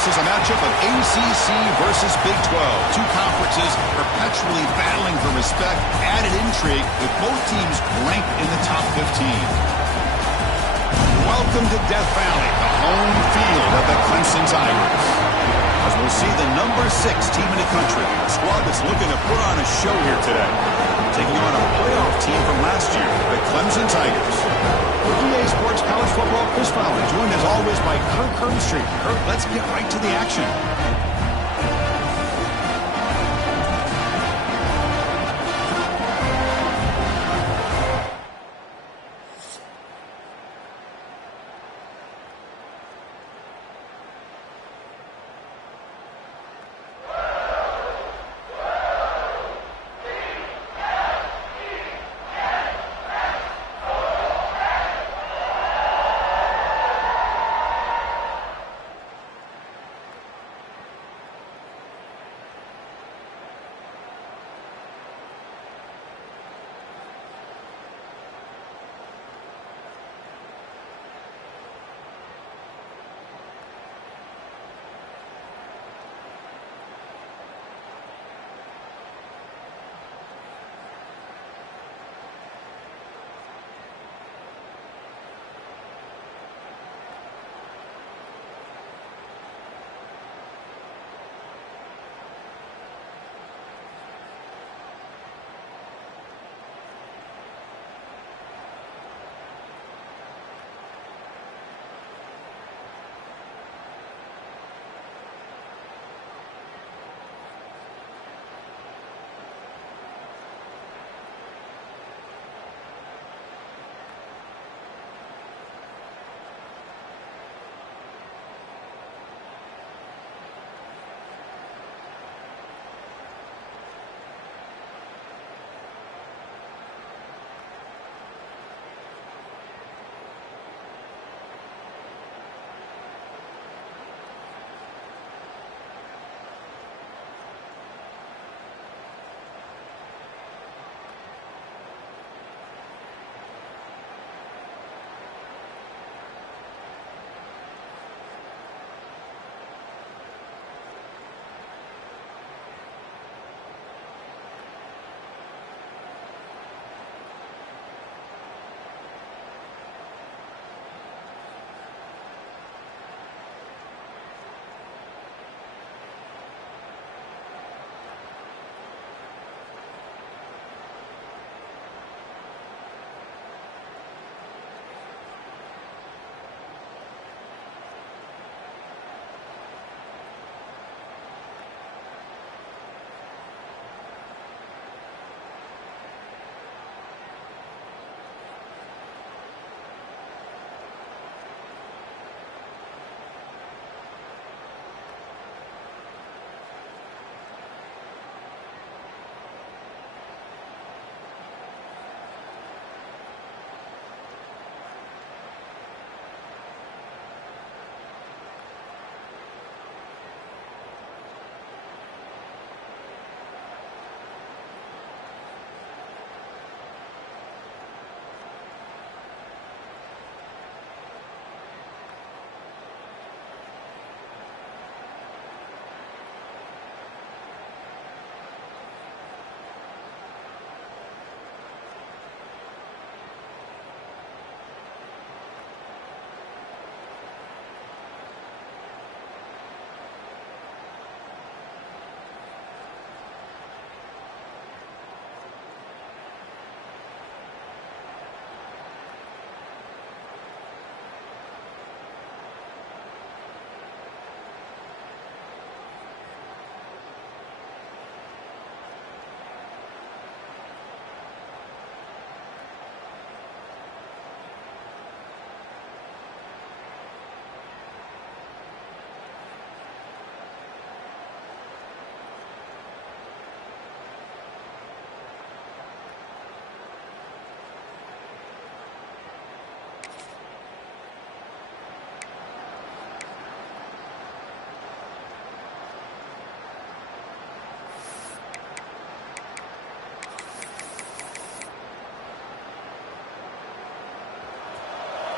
This is a matchup of ACC versus Big 12. Two conferences perpetually battling for respect. Added intrigue with both teams ranked in the top 15. Welcome to Death Valley, the home field of the Clemson Tigers. As we'll see the number 6 team in the country, a squad that's looking to put on a show here today. Taking on a playoff team from last year, the Clemson Tigers. For EA Sports College Football, Chris Fowler, joined as always by Kirk Herbstreit. Kirk, let's get right to the action.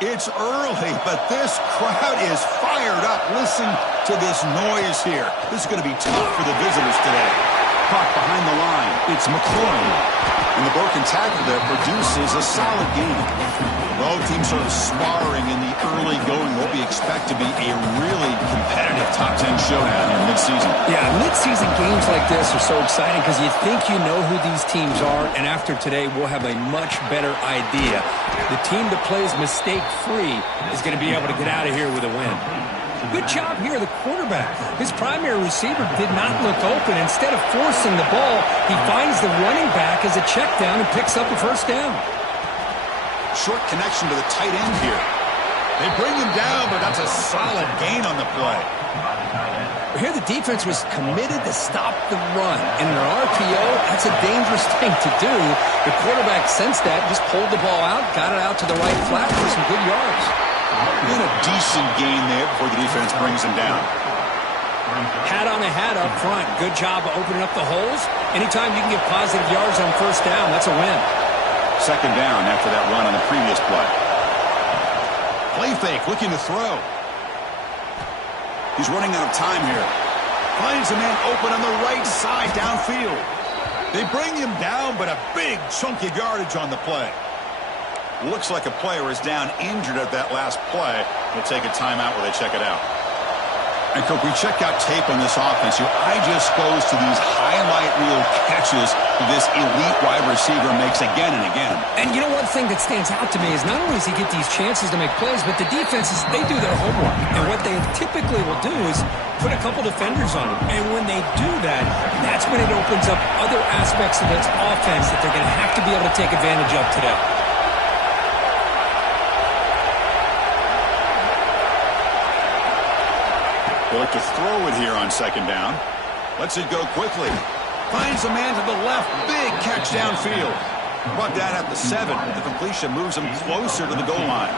It's early, but this crowd is fired up. Listen to this noise here. This is going to be tough for the visitors today. Caught behind the line. It's McLaurin. And the broken tackle there produces a solid game. Both teams sort of sparring in the early going. What we expect to be a really competitive top 10 showdown in mid-season. Yeah, mid-season games like this are so exciting because you think you know who these teams are, and after today we'll have a much better idea. The team that plays mistake-free is going to be able to get out of here with a win. Good job here, the quarterback. His primary receiver did not look open. Instead of forcing the ball, he finds the running back as a check down and picks up a first down. Short connection to the tight end here. They bring him down, but that's a solid gain on the play. Here the defense was committed to stop the run. In an RPO, that's a dangerous thing to do. The quarterback sensed that, just pulled the ball out, got it out to the right flat for some good yards. And a decent gain there before the defense brings him down. Hat on a hat up front. Good job of opening up the holes. Anytime you can get positive yards on first down, that's a win. Second down after that run on the previous play. Play fake, looking to throw. He's running out of time here. Finds a man open on the right side downfield. They bring him down, but a big chunk of yardage on the play. Looks like a player is down injured at that last play. We'll take a timeout where they check it out. And, Cook, we check out tape on this offense. Your eye just goes to these highlight reel catches this elite wide receiver makes again and again. And you know, one thing that stands out to me is not only does he get these chances to make plays, but the defenses, they do their homework. And what they typically will do is put a couple defenders on him. And when they do that, that's when it opens up other aspects of this offense that they're going to have to be able to take advantage of today. They look to throw it here on second down. Lets it go quickly. Finds a man to the left. Big catch downfield. Brought down at the 7. The completion moves him closer to the goal line.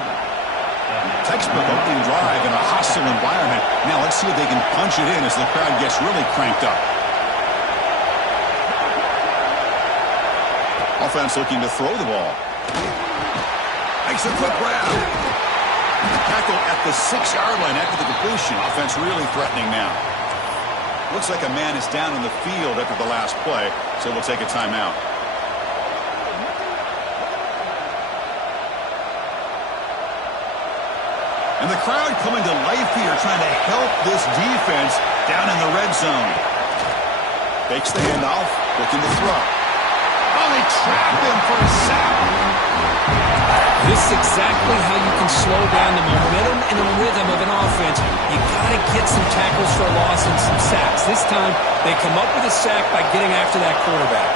Textbook opening drive in a hostile environment. Now let's see if they can punch it in as the crowd gets really cranked up. Offense looking to throw the ball. Makes a quick grab. Tackle at the 6-yard line after the completion. Offense really threatening now. Looks like a man is down in the field after the last play, so we'll take a timeout. And the crowd coming to life here, trying to help this defense down in the red zone. Fakes the handoff, looking to throw. Oh, they trap him for a sack. This is exactly how you can slow down the momentum and the rhythm of an offense. You got to get some tackles for a loss and some sacks. This time, they come up with a sack by getting after that quarterback.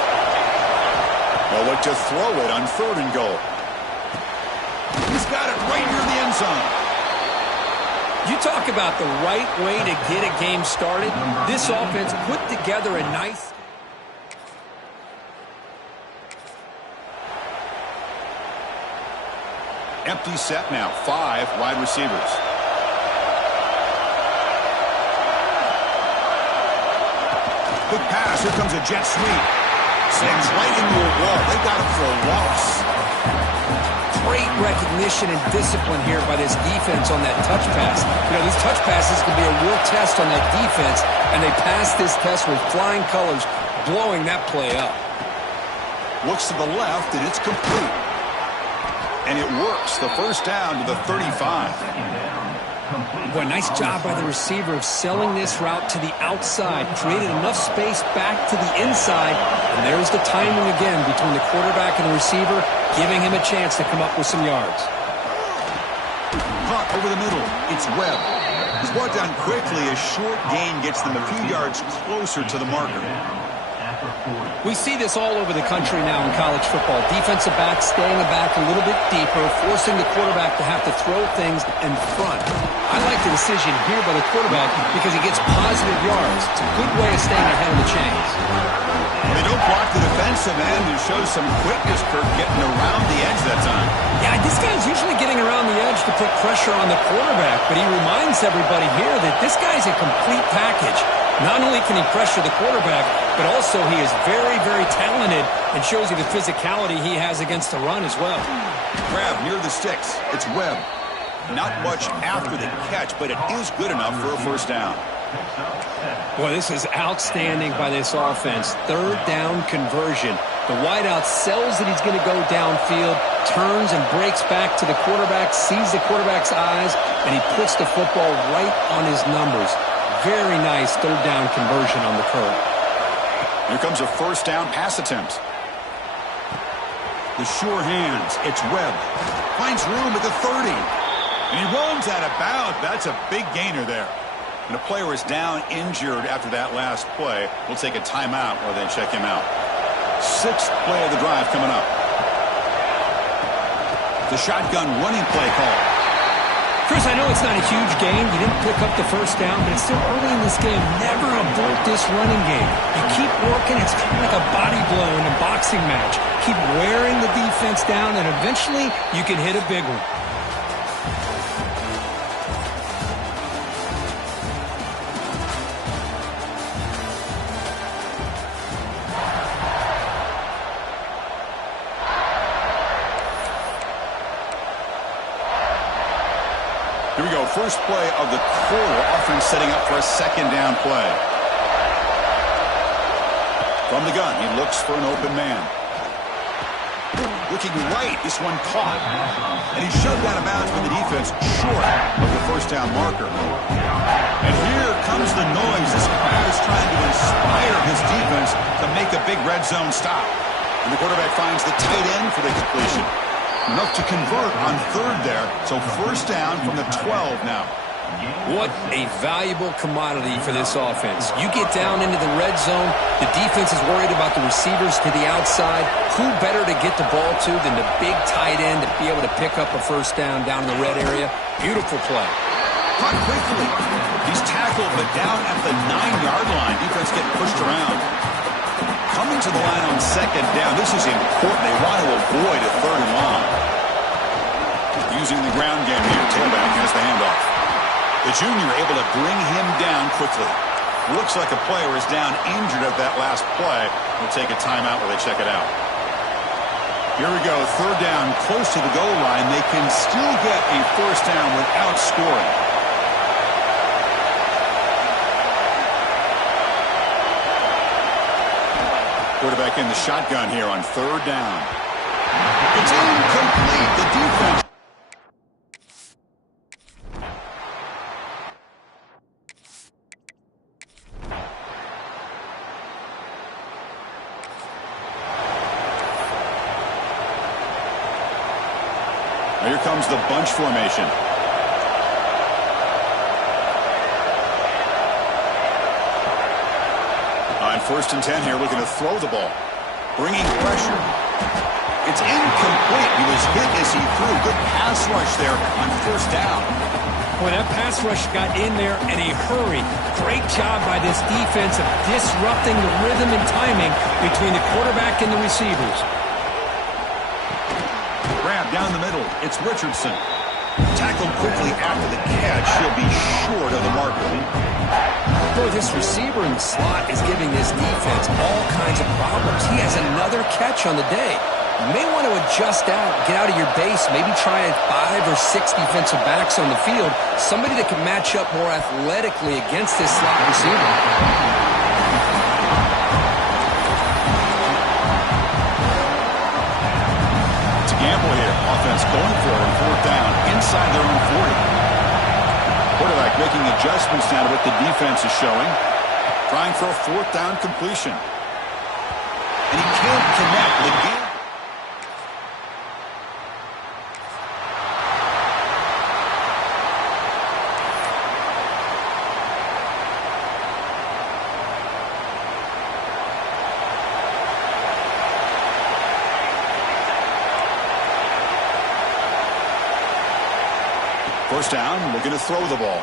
They'll look to throw it on 3rd and goal. He's got it right near the end zone. You talk about the right way to get a game started. This offense put together a nice... Empty set now. 5 wide receivers. Good pass. Here comes a jet sweep. Sends right into a wall. They got him for a loss. Great recognition and discipline here by this defense on that touch pass. You know, these touch passes can be a real test on that defense, and they passed this test with flying colors, blowing that play up. Looks to the left, and it's complete. And it works. The first down to the 35. Boy, nice job by the receiver of selling this route to the outside. Created enough space back to the inside. And there's the timing again between the quarterback and the receiver, giving him a chance to come up with some yards. Caught over the middle. It's Webb. He's brought down quickly. A short gain gets them a few yards closer to the marker. We see this all over the country now in college football. Defensive backs staying back a little bit deeper, forcing the quarterback to have to throw things in front. I like the decision here by the quarterback because he gets positive yards. It's a good way of staying ahead of the chains. They don't block the defensive end, who shows some quickness, Kirk, getting around the edge that time. Yeah, this guy's usually getting around the edge to put pressure on the quarterback, but he reminds everybody here that this guy's a complete package. Not only can he pressure the quarterback, but also he is very, very talented and shows you the physicality he has against the run as well. Grab near the sticks. It's Webb. Not much after the catch, but it is good enough for a first down. Boy, this is outstanding by this offense. Third down conversion. The wideout sells that he's going to go downfield, turns and breaks back to the quarterback, sees the quarterback's eyes, and he puts the football right on his numbers. Very nice third down conversion on the curve. Here comes a first down pass attempt. The sure hands. It's Webb. Finds room at the 30. And he runs out of bounds. That's a big gainer there. And the player is down injured after that last play. We'll take a timeout while they check him out. Sixth play of the drive coming up. The shotgun running play call. Chris, I know it's not a huge gain. You didn't pick up the first down, but it's still early in this game. Never abort this running game. You keep working. It's kind of like a body blow in a boxing match. Keep wearing the defense down, and eventually you can hit a big one. Here we go. First play of the quarter. Offense setting up for a second down play. From the gun, he looks for an open man. Looking right, this one caught. And he shoved out of bounds with the defense short of the first down marker. And here comes the noise. This crowd is trying to inspire his defense to make a big red zone stop. And the quarterback finds the tight end for the completion. Enough to convert on third there. So first down from the 12 now. What a valuable commodity for this offense. You get down into the red zone, the defense is worried about the receivers to the outside. Who better to get the ball to than the big tight end to be able to pick up a first down in the red area? Beautiful play. Caught quickly. He's tackled, but down at the 9-yard line. Defense getting pushed around. Coming to the line on second down. This is important. They want to avoid a third and long. Using the ground game here. Tailback has the handoff. The junior able to bring him down quickly. Looks like a player is down injured at that last play. We'll take a timeout while they check it out. Here we go. Third down close to the goal line. They can still get a first down without scoring. Quarterback in the shotgun here on third down. It's incomplete. The defense. Here comes the bunch formation. On first and 10 here, looking to throw the ball. Bringing pressure. It's incomplete. He was hit as he threw. Good pass rush there on first down. Boy, that pass rush got in there in a hurry. Great job by this defense of disrupting the rhythm and timing between the quarterback and the receivers. Grab down the middle. It's Richardson. Tackled quickly after the catch. He'll be short of the marker. Boy, this receiver in the slot is giving this defense all kinds of problems. He has another catch on the day. You may want to adjust out, get out of your base, maybe try 5 or 6 defensive backs on the field, somebody that can match up more athletically against this slot receiver. It's a gamble here. Offense going for it on fourth down inside their own 40. Quarterback making adjustments now to what the defense is showing. Trying for a fourth down completion. And he can't connect the game. First down, looking to throw the ball.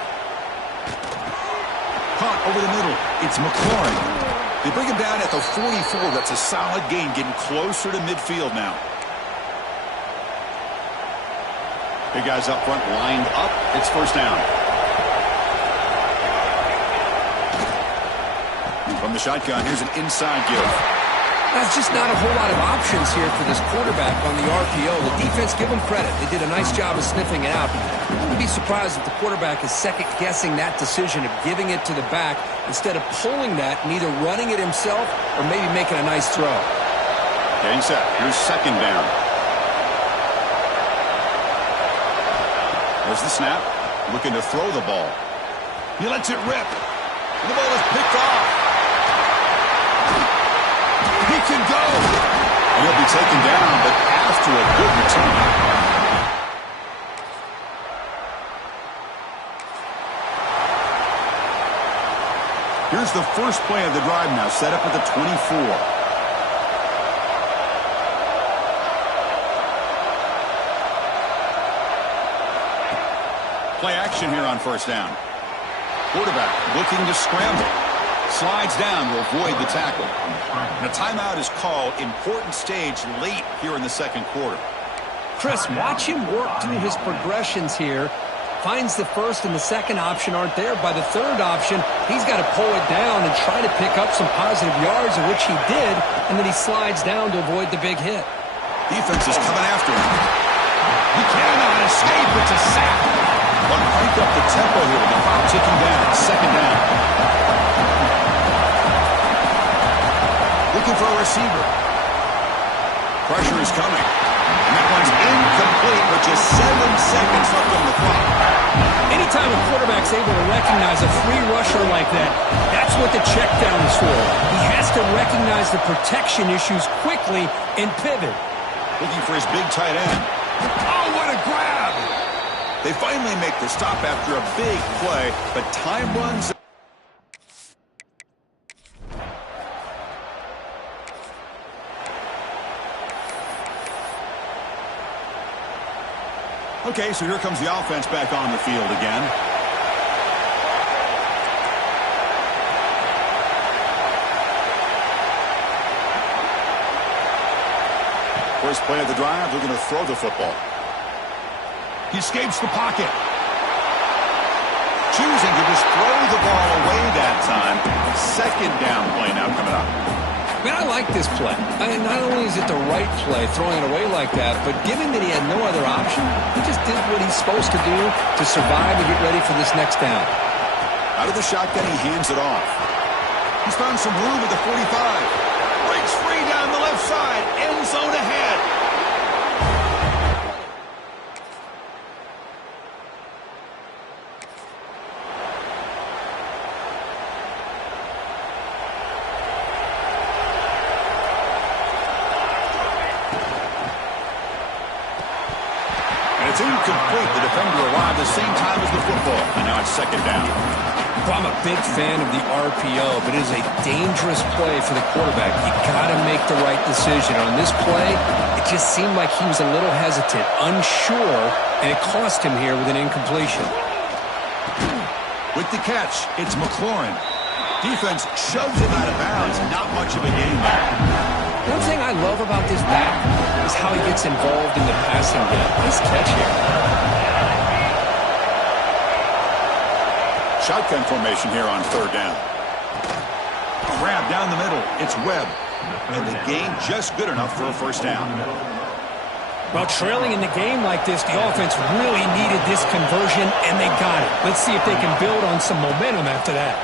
Caught over the middle. It's McLaurin. They bring him down at the 44. That's a solid gain, getting closer to midfield now. Big guys up front lined up. It's first down. From the shotgun, here's an inside give. That's just not a whole lot of options here for this quarterback on the RPO. The defense, give them credit. They did a nice job of sniffing it out. I wouldn't be surprised if the quarterback is second-guessing that decision of giving it to the back instead of pulling that and either running it himself or maybe making a nice throw. Getting set. Here's second down. There's the snap. Looking to throw the ball. He lets it rip. The ball is picked off. He can go. And he'll be taken down, but after a good return. Here's the first play of the drive now, set up at the 24. Play action here on first down. Quarterback looking to scramble. Slides down to avoid the tackle. And a timeout is called. Important stage late here in the second quarter. Chris, watch him work through his progressions here. Finds the first and the second option aren't there. By the third option, he's got to pull it down and try to pick up some positive yards, of which he did, and then he slides down to avoid the big hit. Defense is coming after him. He cannot escape. It's a sack. But crank up the tempo here with the clock ticking down. Second down. Looking for a receiver. Pressure is coming. And that one's incomplete with just 7 seconds left on the clock. Anytime a quarterback's able to recognize a free rusher like that, that's what the check down is for. He has to recognize the protection issues quickly and pivot. Looking for his big tight end. Oh, what a grab! They finally make the stop after a big play, but time runs. Okay, so here comes the offense back on the field again. First play of the drive, they're going to throw the football. He escapes the pocket. Choosing to just throw the ball away that time. Second down play now coming up. Man, I like this play. Not only is it the right play, throwing it away like that, but given that he had no other option, he just did what he's supposed to do to survive and get ready for this next down. Out of the shotgun, he hands it off. He's found some room at the 45. Breaks free down the left side. End zone ahead. It's incomplete. The defender arrived the same time as the football. And now it's second down. Well, I'm a big fan of the RPO, but it is a dangerous play for the quarterback. You got to make the right decision. On this play, it just seemed like he was a little hesitant, unsure, and it cost him here with an incompletion. With the catch, it's McLaurin. Defense shoves him out of bounds. Not much of a game there. One thing I love about this back is how he gets involved in the passing game. Nice catch here. Shotgun formation here on third down. Grab down the middle. It's Webb. And the gain just good enough for a first down. Well, trailing in the game like this, the offense really needed this conversion, and they got it. Let's see if they can build on some momentum after that.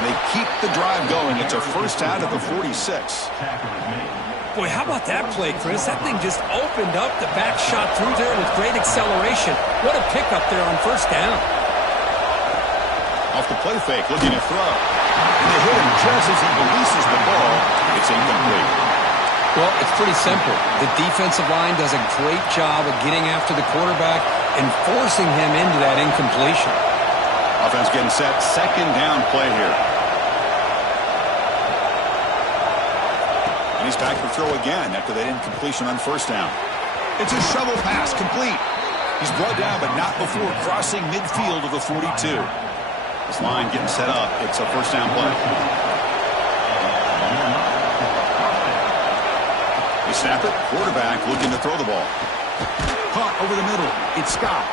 They keep the drive going. It's a first out of the 46. Boy, how about that play, Chris? That thing just opened up. The back shot through there with great acceleration. What a pickup there on first down. Off the play fake, looking to throw. And they hit him just as he releases the ball. It's incomplete. Well, it's pretty simple. The defensive line does a great job of getting after the quarterback and forcing him into that incompletion. Offense getting set. Second down play here. And he's back to throw again after that incompletion on first down. It's a shovel pass, complete. He's brought down, but not before crossing midfield of the 42. This line getting set up. It's a first down play. They snap it. Quarterback looking to throw the ball. Caught over the middle. It's Scott.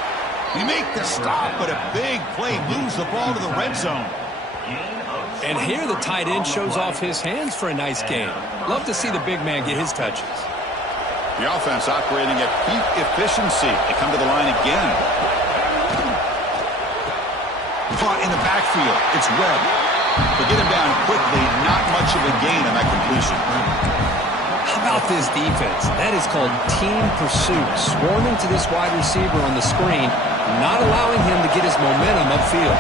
He make the stop, but a big play moves the ball to the red zone. And here the tight end shows off his hands for a nice gain. Love to see the big man get his touches. The offense operating at peak efficiency. They come to the line again. Caught in the backfield. It's Webb. But get him down quickly. Not much of a gain on that completion. How about this defense? That is called team pursuit. Swarming to this wide receiver on the screen, not allowing him to get his momentum upfield.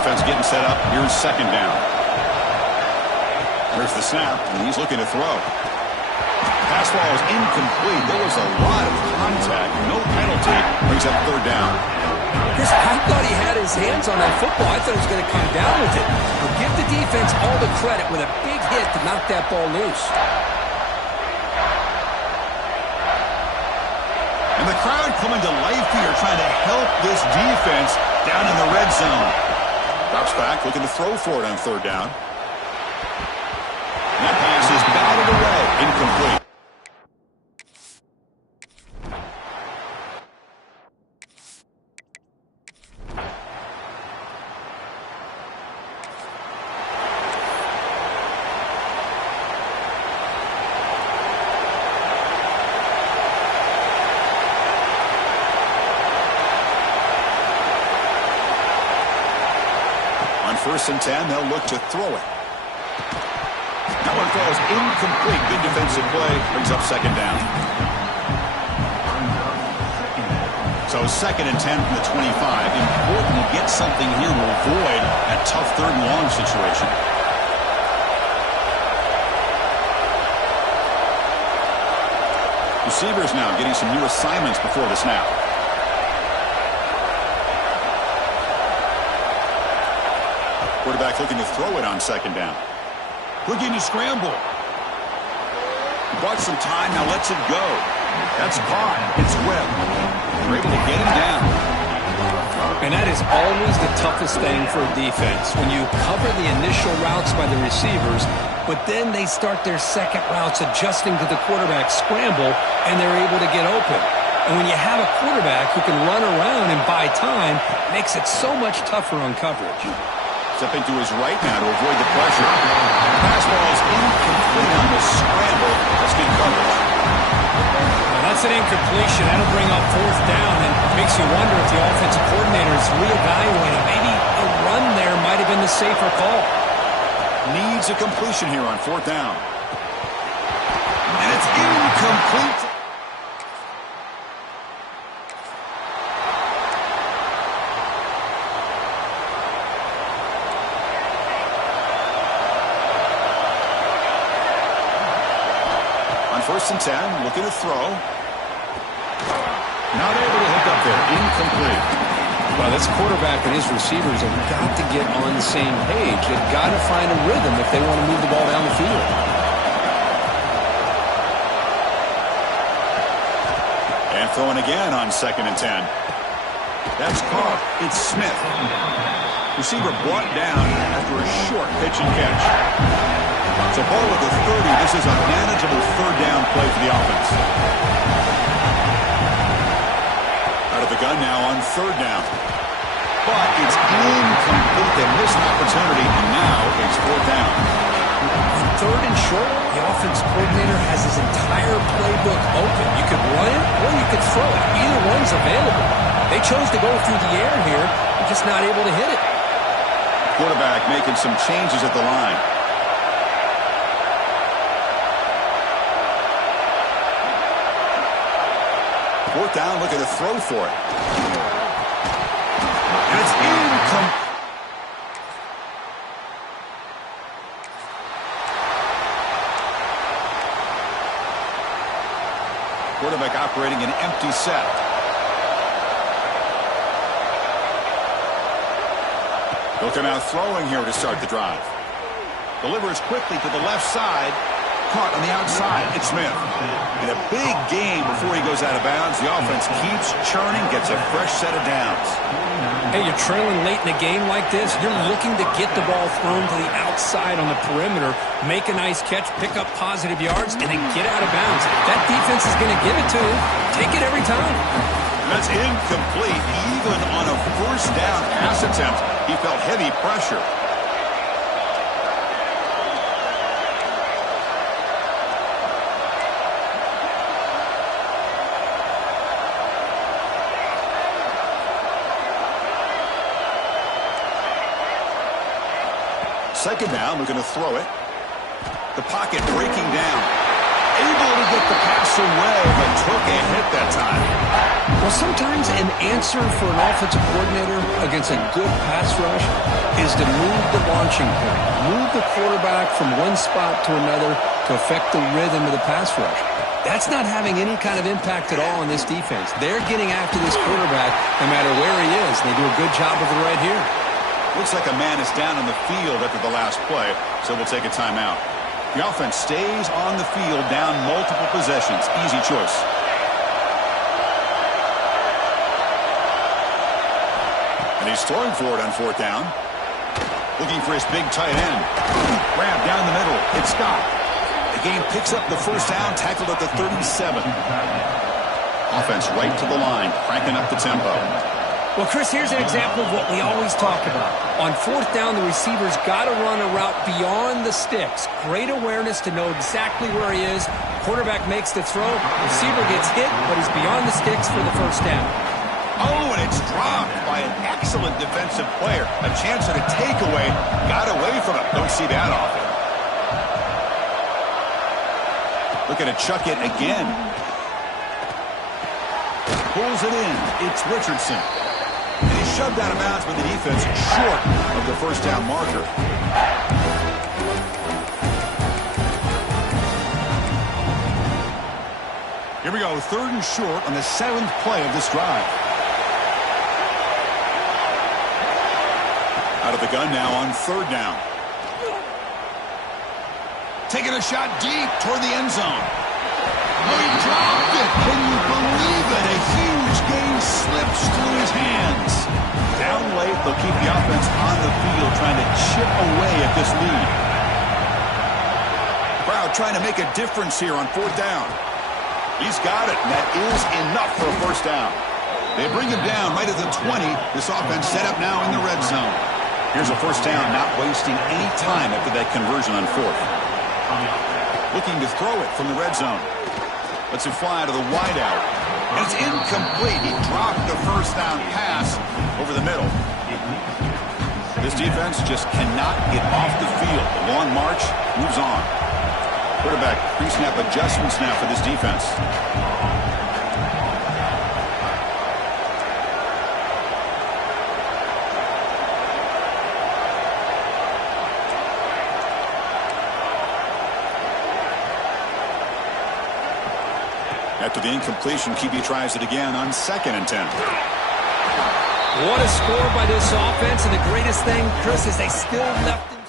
Offense getting set up. Here's second down. There's the snap, and he's looking to throw. Pass ball is incomplete. There was a lot of contact. No penalty. Brings up third down. I thought he had his hands on that football. I thought he was going to come down with it. But give the defense all the credit with a big hit to knock that ball loose. And the crowd coming to life here, trying to help this defense down in the red zone. Drops back, looking to throw for it on third down. And that pass is batted away. Incomplete. First and 10, they'll look to throw it. That one falls incomplete. Good defensive play. Brings up second down. So second and 10 from the 25. Important to get something here to avoid that tough third and long situation. Receivers now getting some new assignments before the snap. Quarterback looking to throw it on second down. Looking to scramble. He bought some time, now lets it go. That's caught. It's Webb. They're able to get him down. And that is always the toughest thing for a defense, when you cover the initial routes by the receivers, but then they start their second routes adjusting to the quarterback scramble, and they're able to get open. And when you have a quarterback who can run around and buy time, it makes it so much tougher on coverage. Stepping to his right now to avoid the pressure. Pass ball is incomplete on the scramble. That's good coverage. Well, that's an incompletion. That'll bring up fourth down, and makes you wonder if the offensive coordinator is reevaluating. Maybe a run there might have been the safer call. Needs a completion here on fourth down. And it's incomplete. First and 10, looking to throw. Not able to hook up there. Incomplete. Well, this quarterback and his receivers have got to get on the same page. They've got to find a rhythm if they want to move the ball down the field. And throwing again on second and 10. That's caught. It's Smith. Receiver brought down after a short pitch and catch. So ball at the 30. This is a manageable third down play for the offense. Out of the gun now on third down. But it's incomplete. They missed an opportunity, and now it's fourth down. On third and short, the offense coordinator has his entire playbook open. You could run it or you could throw it. Either one's available. They chose to go through the air here. They're just not able to hit it. Quarterback making some changes at the line. Fourth down, looking to throw for it. And it's incomplete. Quarterback operating an empty set. They'll come out throwing here to start the drive. Delivers quickly to the left side. Caught on the outside. It's Smith. In a big game before he goes out of bounds, the offense keeps churning, gets a fresh set of downs. Hey, you're trailing late in a game like this. You're looking to get the ball thrown to the outside on the perimeter, make a nice catch, pick up positive yards, and then get out of bounds. That defense is going to give it to him. Take it every time. That's incomplete. Even on a first down pass attempt, he felt heavy pressure. second down, looking to throw it. The pocket breaking down. Able to get the pass away, but took a hit that time. Well, sometimes an answer for an offensive coordinator against a good pass rush is to move the launching point, move the quarterback from one spot to another to affect the rhythm of the pass rush. That's not having any kind of impact at all on this defense. They're getting after this quarterback no matter where he is. They do a good job of it right here. Looks like a man is down on the field after the last play, so we'll take a timeout. The offense stays on the field, down multiple possessions. Easy choice. And he's throwing for it on fourth down. Looking for his big tight end. Grab down the middle. It's Scott. The game picks up the first down, tackled at the 37. Offense right to the line, cranking up the tempo. Well, Chris, here's an example of what we always talk about. On fourth down, the receiver's got to run a route beyond the sticks. Great awareness to know exactly where he is. Quarterback makes the throw. Receiver gets hit, but he's beyond the sticks for the first down. Oh, and it's dropped by an excellent defensive player. A chance at a takeaway. Got away from him. Don't see that often. Looking to chuck it again. Pulls it in. It's Richardson. And he's shoved out of bounds by the defense short of the first down marker. Here we go, third and short on the 7th play of this drive. Out of the gun now on third down. Taking a shot deep toward the end zone. Oh, he dropped it. Can you believe it? A huge gain slips through his hands. Down late, they'll keep the offense on the field trying to chip away at this lead. Crowd trying to make a difference here on fourth down. He's got it, and that is enough for a first down. They bring him down right at the 20. This offense set up now in the red zone. Here's a first down, not wasting any time after that conversion on fourth. Looking to throw it from the red zone. Lets it fly to the wideout. And it's incomplete. He dropped the first down pass over the middle. This defense just cannot get off the field. The long march moves on. Quarterback pre-snap adjustments now for this defense. After the incompletion, QB tries it again on 2nd and 10. What a score by this offense, and the greatest thing, Chris, is they still left him.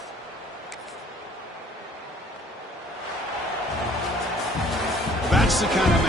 That's the kind of